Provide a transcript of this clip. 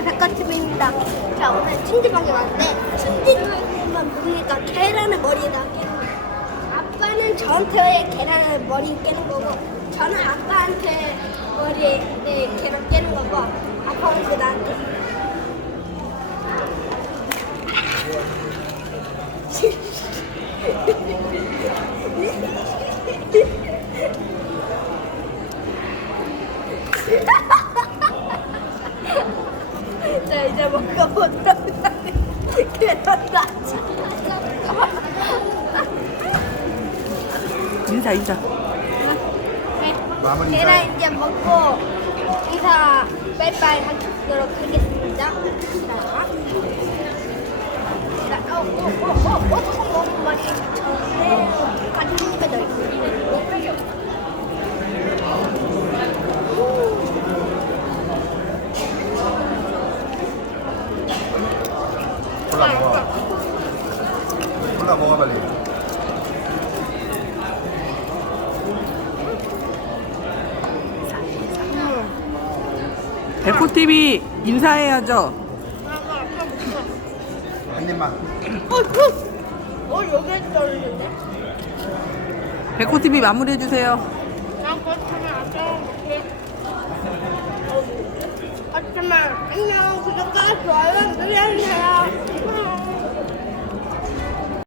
안녕하세요 백화TV입니다. 자 오늘 찜질방에 왔는데 찜질방만 뭡니까 계란을 머리에다 거예요 아빠는 저한테 계란을 머리에 깨는 거고 저는 아빠한테 머리에 네, 계란 깨는 거고 아빠는 그 나한테 자 이제 먹어보도록 계란 같이 인사 인사 마무리 인사. 계란 이제 먹고 인사 빠이빠이 하도록 하겠습니다. 자, 자, 어, 어, 어, 어, 어, 너무 많이 전에 같이 입에 넣고. 콜라 먹어. 콜라 먹어 빨리. 백호 TV 인사해야죠. 한 입만. 어, 어, 어, 여기에 떨어지네. 백호 TV 마무리해 주세요. 난 그렇다면 먹게. 하지만 안녕, 구독과 좋아요